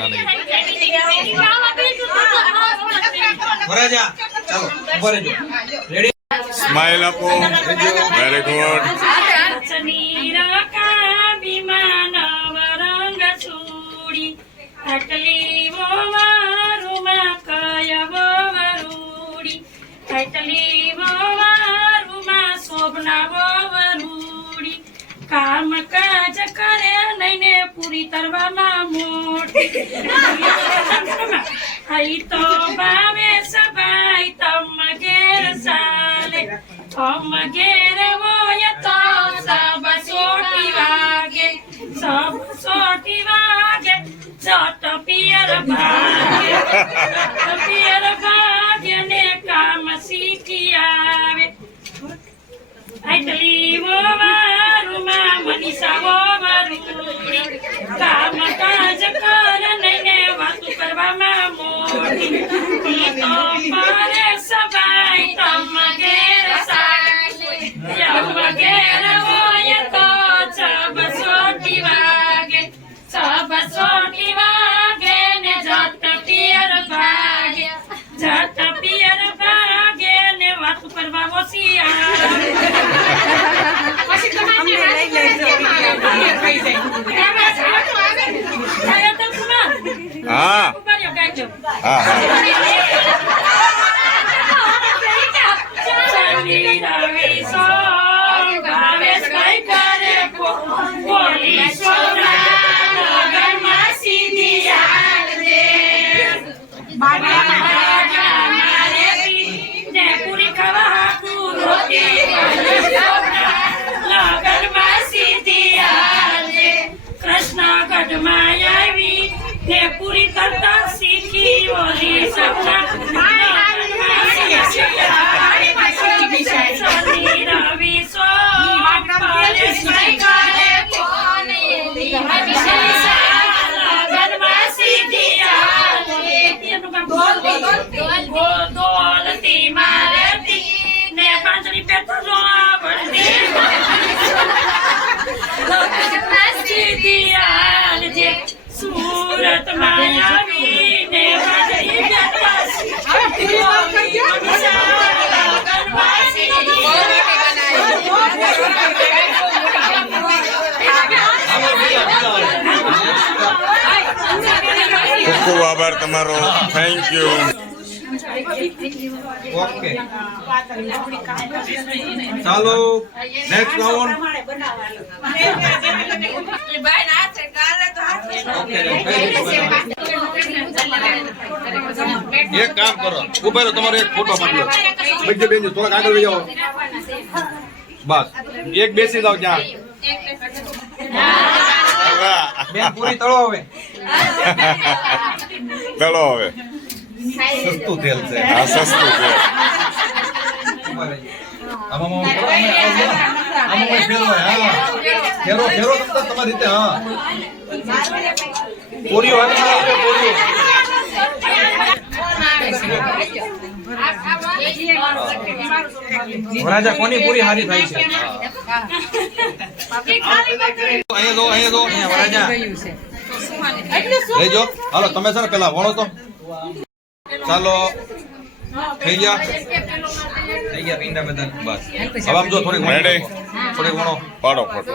નાની. સ્માઈલ આપો. Very good કામ કાજ કરે નઈને પૂરી કરવામાં મોટી આઈ તો ભાવે સબાઈ તમ ઘેર સાલે અમ ઘેર હોય તો સબ સોટી વાગે સબ સોટી વાગે જટ પિયર ભાગે જટ પિયર ભાગે ને કામ શીખી આવે આટલી વવારુમાં મનીષા વવારુડી કરવા ઓછી આવે આયા તો કુમાર હા હા હા. ગઢમાં આવી ને પૂરી કરતા શીખી ઓલી Sapna goal goal goal goal Ravi ખૂબ ખૂબ આભાર તમારો. થેન્ક યુ ઓકે ચાલો નેક્સ્ટ રાઉન્ડ ઓકે એક કામ કરો ઊભા રહો તમારો એક ફોટો પાડી બધી બેન થોડાક આગળ વહી જાઓ. બસ એક બેસી જાઓ ત્યાં. બેન પૂરી તળો હવે. તળો હવે. સસ્તું તેલ છે. સસ્તું હા. ફેરો તમતાર તમારી રીતે હા. પૂરીઓ વરાજા કોની પૂરી હારી થાય છે? અહીંયા જો અહીંયા જો. અહીંયા વરાજા. લઈ જો. હાલો તમે છે ને પેલા વણો તો. ચાલો. થઈ ગયા? થઈ ગયા પીંડા બધા. બસ. હવે આમ જો થોડીક? થોડીક વણો. પાડો ફોટો